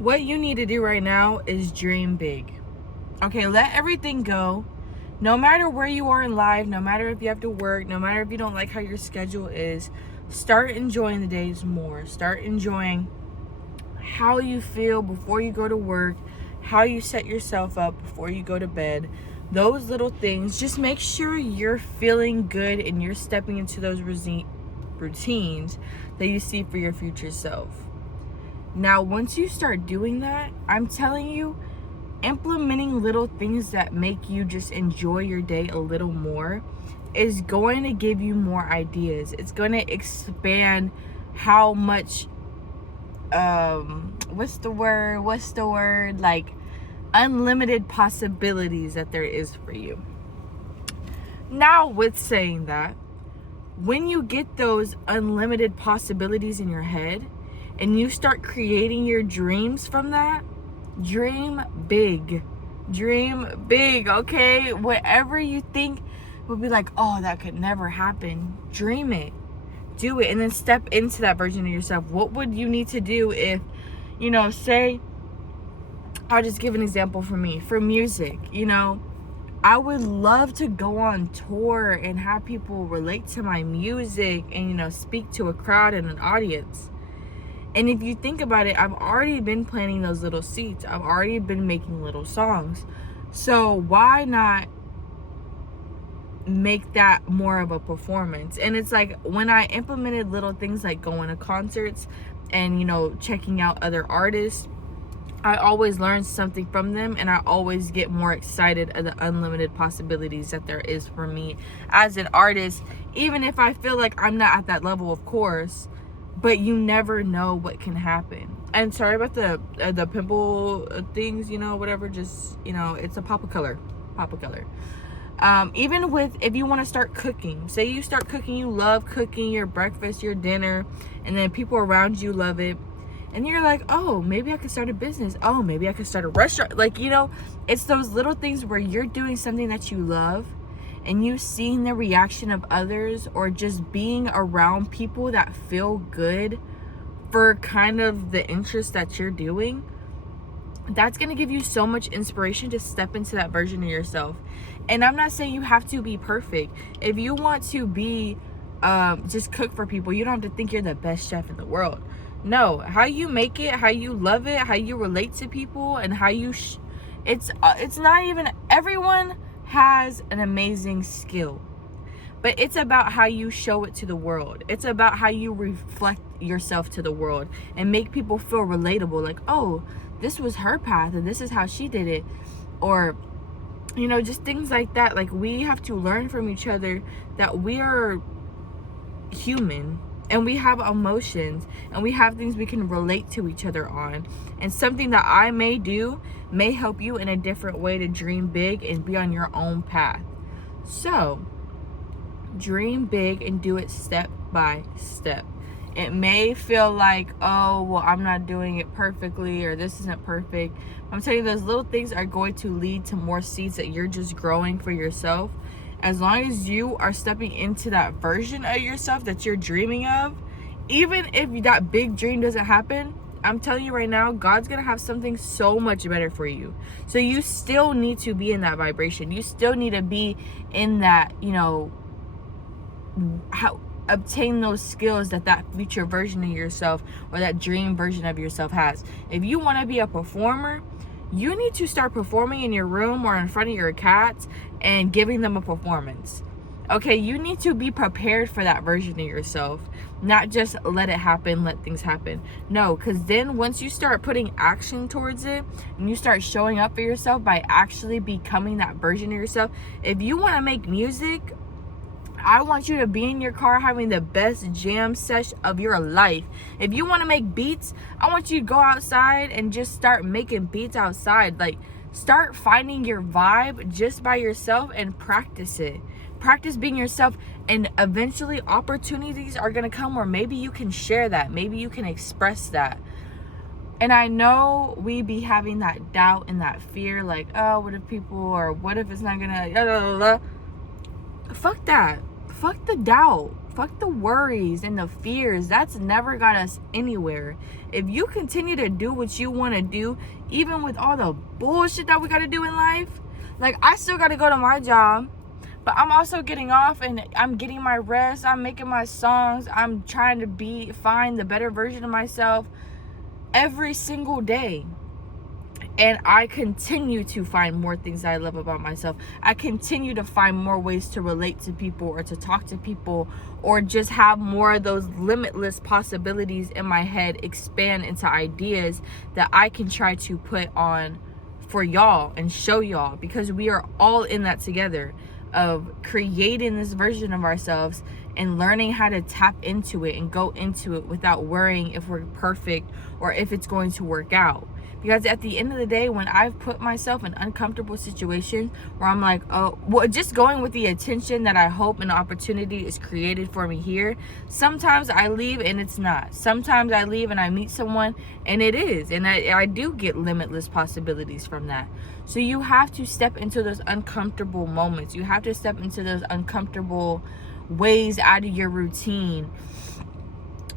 What you need to do right now is dream big. Okay, let everything go. No matter where you are in life, no matter if you have to work, no matter if you don't like how your schedule is, start enjoying the days more. Start enjoying how you feel before you go to work, how you set yourself up before you go to bed. Those little things, just make sure you're feeling good and you're stepping into those routines that you see for your future self. Now, once you start doing that, I'm telling you, implementing little things that make you just enjoy your day a little more is going to give you more ideas. It's going to expand how much what's the word, like unlimited possibilities that there is for you. Now, with saying that, when you get those unlimited possibilities in your head and you start creating your dreams from that, dream big. Dream big, okay? Whatever you think would be like, oh, that could never happen, dream it. Do it, and then step into that version of yourself. What would you need to do if, say, I'll just give an example for me. For music, I would love to go on tour and have people relate to my music and, speak to a crowd and an audience. And if you think about it, I've already been planting those little seeds. I've already been making little songs. So why not make that more of a performance? And it's like when I implemented little things like going to concerts and, checking out other artists, I always learn something from them, and I always get more excited at the unlimited possibilities that there is for me as an artist, even if I feel like I'm not at that level, of course. But you never know what can happen. And sorry about the pimple things, whatever. Just, it's a pop of color. Even with, if you want to start cooking, say you start cooking, you love cooking your breakfast, your dinner, and then people around you love it. And you're like, oh, maybe I could start a business. Oh, maybe I could start a restaurant. Like, it's those little things where you're doing something that you love and you seeing the reaction of others, or just being around people that feel good for kind of the interest that you're doing. That's going to give you so much inspiration to step into that version of yourself. And I'm not saying you have to be perfect. If you want to be, just cook for people, you don't have to think you're the best chef in the world. No, how you make it, how you love it, how you relate to people, and how you, it's not even, everyone has an amazing skill, but it's about how you show it to the world. It's about how you reflect yourself to the world and make people feel relatable, like, oh, this was her path and this is how she did it. Or just things like that. Like, we have to learn from each other that we are human and we have emotions and we have things we can relate to each other on. And something that I may do may help you in a different way to dream big and be on your own path. So, dream big and do it step by step. It may feel like, oh, well, I'm not doing it perfectly, or this isn't perfect. I'm telling you, those little things are going to lead to more seeds that you're just growing for yourself. As long as you are stepping into that version of yourself that you're dreaming of, even if that big dream doesn't happen, I'm telling you right now, God's going to have something so much better for you. So you still need to be in that vibration. You still need to be in that, how obtain those skills that future version of yourself or that dream version of yourself has. If you want to be a performer, you need to start performing in your room or in front of your cats and giving them a performance. Okay, you need to be prepared for that version of yourself, not just let it happen, let things happen. No, because then once you start putting action towards it and you start showing up for yourself by actually becoming that version of yourself. If you want to make music, I want you to be in your car having the best jam session of your life. If you want to make beats, I want you to go outside and just start making beats outside. Like, start finding your vibe just by yourself and practice it. Practice being yourself, and eventually opportunities are going to come where maybe you can share that. Maybe you can express that. And I know we be having that doubt and that fear, like, oh, what if people, or what if it's not going to, fuck that. Fuck the doubt. Fuck the worries and the fears. That's never got us anywhere. If you continue to do what you want to do, even with all the bullshit that we got to do in life, like, I still got to go to my job, but I'm also getting off and I'm getting my rest. I'm making my songs. I'm trying to find the better version of myself every single day. And I continue to find more things that I love about myself. I continue to find more ways to relate to people or to talk to people, or just have more of those limitless possibilities in my head expand into ideas that I can try to put on for y'all and show y'all, because we are all in that together, of creating this version of ourselves and learning how to tap into it and go into it without worrying if we're perfect or if it's going to work out. Because at the end of the day, when I've put myself in uncomfortable situations where I'm like, oh, well, just going with the attention that I hope an opportunity is created for me here, sometimes I leave and it's not. Sometimes I leave and I meet someone and it is. And I do get limitless possibilities from that. So you have to step into those uncomfortable moments. You have to step into those uncomfortable ways out of your routine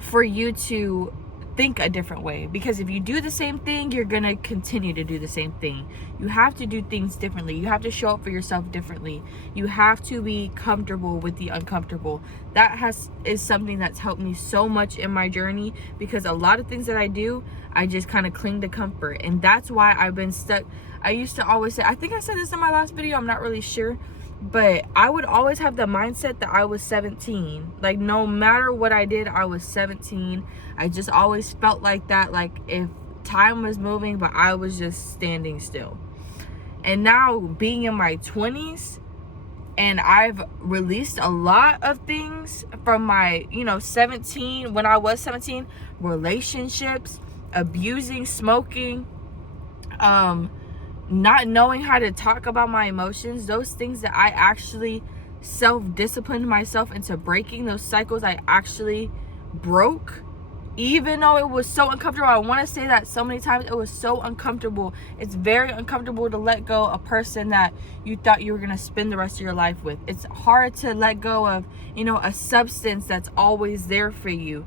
for you to think a different way. Because if you do the same thing, you're gonna continue to do the same thing. You have to do things differently. You have to show up for yourself differently. You have to be comfortable with the uncomfortable. That is something that's helped me so much in my journey, because a lot of things that I do, I just kind of cling to comfort, and that's why I've been stuck. I used to always say, I think I said this in my last video, I'm not really sure, but I would always have the mindset that I was 17. Like, no matter what I did, I was 17. I just always felt like that, like if time was moving, but I was just standing still. And now, being in my 20s, and I've released a lot of things from my, 17, when I was 17, relationships, abusing, smoking, not knowing how to talk about my emotions, those things that I actually self-disciplined myself into breaking, those cycles I actually broke, even though it was so uncomfortable. I want to say that so many times. It was so uncomfortable. It's very uncomfortable to let go a person that you thought you were going to spend the rest of your life with. It's hard to let go of, a substance that's always there for you.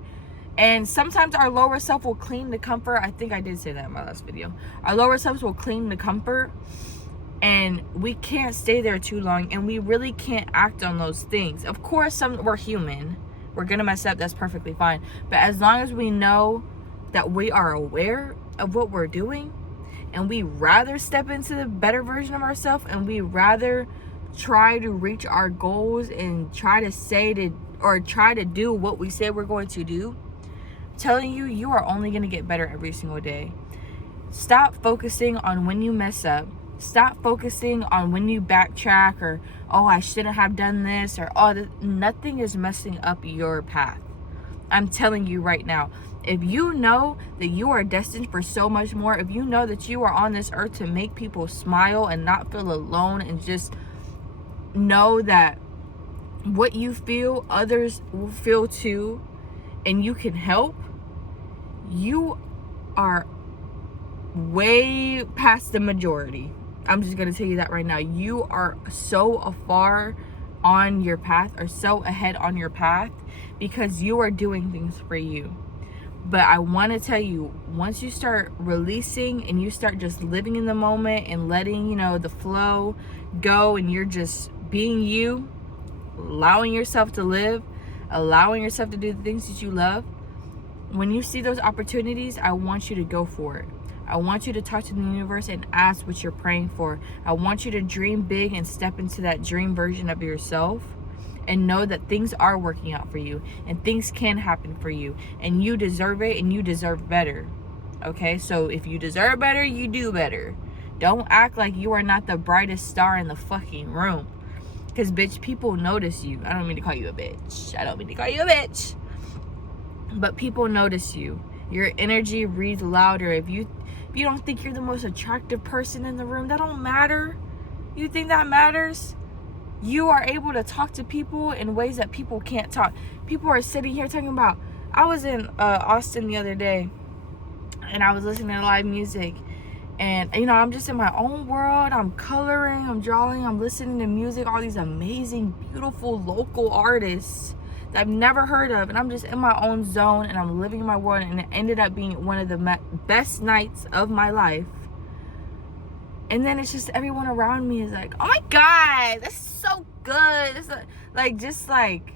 And sometimes our lower self will cling to comfort. I think I did say that in my last video. Our lower selves will cling to comfort, and we can't stay there too long, and we really can't act on those things. Of course, we're human. We're gonna mess up. That's perfectly fine. But as long as we know that we are aware of what we're doing, and we rather step into the better version of ourselves, and we rather try to reach our goals and try to do what we say we're going to do, telling you, you are only going to get better every single day. Stop focusing on when you mess up. Stop focusing on when you backtrack, or, oh, I shouldn't have done this, or, oh, nothing is messing up your path. I'm telling you right now, if you know that you are destined for so much more, if you know that you are on this earth to make people smile and not feel alone, and just know that what you feel, others will feel too, and you can help, you are way past the majority. I'm just going to tell you that right now. You are so far on your path, or so ahead on your path, because you are doing things for you. But I want to tell you, once you start releasing and you start just living in the moment and letting, the flow go, and you're just being you, allowing yourself to live, allowing yourself to do the things that you love, when you see those opportunities, I want you to go for it. I want you to talk to the universe and ask what you're praying for. I want you to dream big and step into that dream version of yourself, and know that things are working out for you, and things can happen for you, and you deserve it, and you deserve better. Okay? So if you deserve better, you do better. Don't act like you are not the brightest star in the fucking room. Because, bitch, people notice you. I don't mean to call you a bitch. But people notice you. Your energy reads louder. If you don't think you're the most attractive person in the room, that don't matter. You think that matters? You are able to talk to people in ways that people can't talk. People are sitting here talking about, I was in Austin the other day, and I was listening to live music, and I'm just in my own world. I'm coloring, I'm drawing, I'm listening to music, all these amazing, beautiful local artists that I've never heard of, and I'm just in my own zone and I'm living in my world, and it ended up being one of the best nights of my life. And then it's just everyone around me is like, oh my God, that's so good. It's like, just like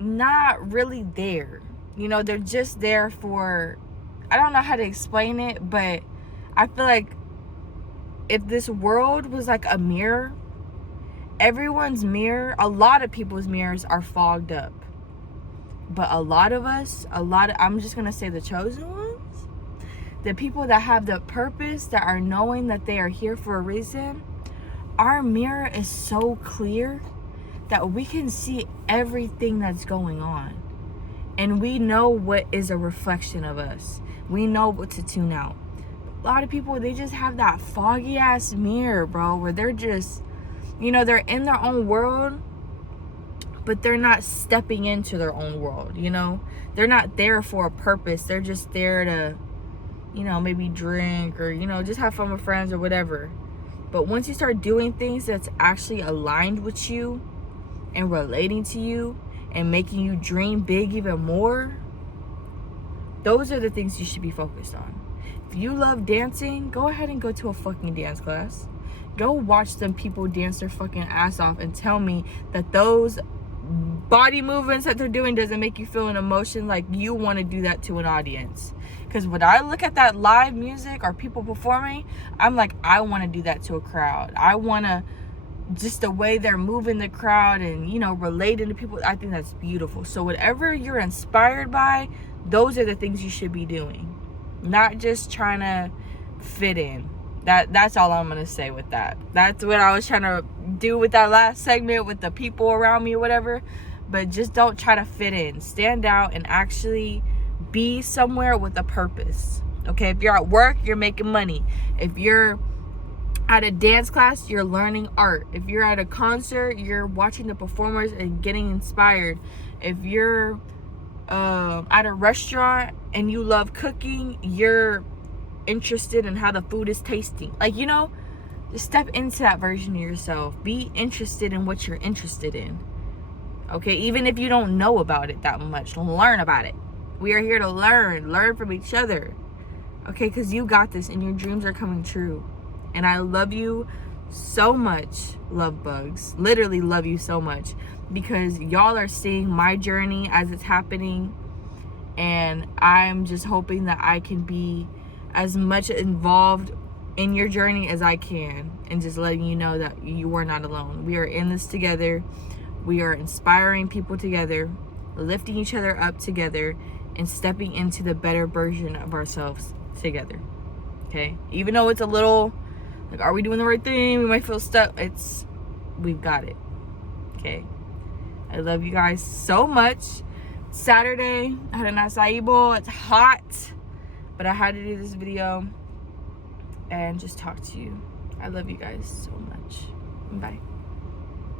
not really there. You know, they're just there for, I don't know how to explain it, but I feel like if this world was like a mirror, everyone's mirror, a lot of people's mirrors are fogged up. But a lot of us, I'm just going to say the chosen ones, the people that have the purpose, that are knowing that they are here for a reason, our mirror is so clear that we can see everything that's going on. And we know what is a reflection of us. We know what to tune out. A lot of people, they just have that foggy ass mirror, bro, where they're just, you know, they're in their own world, but they're not stepping into their own world, you know? They're not there for a purpose. They're just there to, you know, maybe drink or, you know, just have fun with friends or whatever. But once you start doing things that's actually aligned with you and relating to you and making you dream big even more, those are the things you should be focused on. If you love dancing, go ahead and go to a fucking dance class. Go watch them people dance their fucking ass off and tell me that those body movements that they're doing doesn't make you feel an emotion like you want to do that to an audience. Because when I look at that live music or people performing, I'm like, I want to do that to a crowd. I want to, just the way they're moving the crowd and, you know, relating to people, I think that's beautiful. So whatever you're inspired by, those are the things you should be doing. Not just trying to fit in. That's all I'm going to say with that. That's what I was trying to do with that last segment with the people around me or whatever. But just don't try to fit in. Stand out and actually be somewhere with a purpose. Okay, if you're at work, you're making money. If you're at a dance class, you're learning art. If you're at a concert, you're watching the performers and getting inspired. If you're at a restaurant and you love cooking, you're interested in how the food is tasting. Like, you know, just step into that version of yourself. Be interested in what you're interested in. Okay, even if you don't know about it that much, learn about it. We are here to learn from each other. Okay, because you got this and your dreams are coming true. And I love you so much, love bugs. Literally love you so much, because y'all are seeing my journey as it's happening. And I'm just hoping that I can be as much involved in your journey as I can, and just letting you know that you are not alone. We are in this together. We are inspiring people together, lifting each other up together, and stepping into the better version of ourselves together. Okay, even though it's a little like, are we doing the right thing? We might feel stuck. We've got it. Okay, I love you guys so much. Saturday, I had an acai bowl. It's hot, but I had to do this video and just talk to you. I love you guys so much. Bye.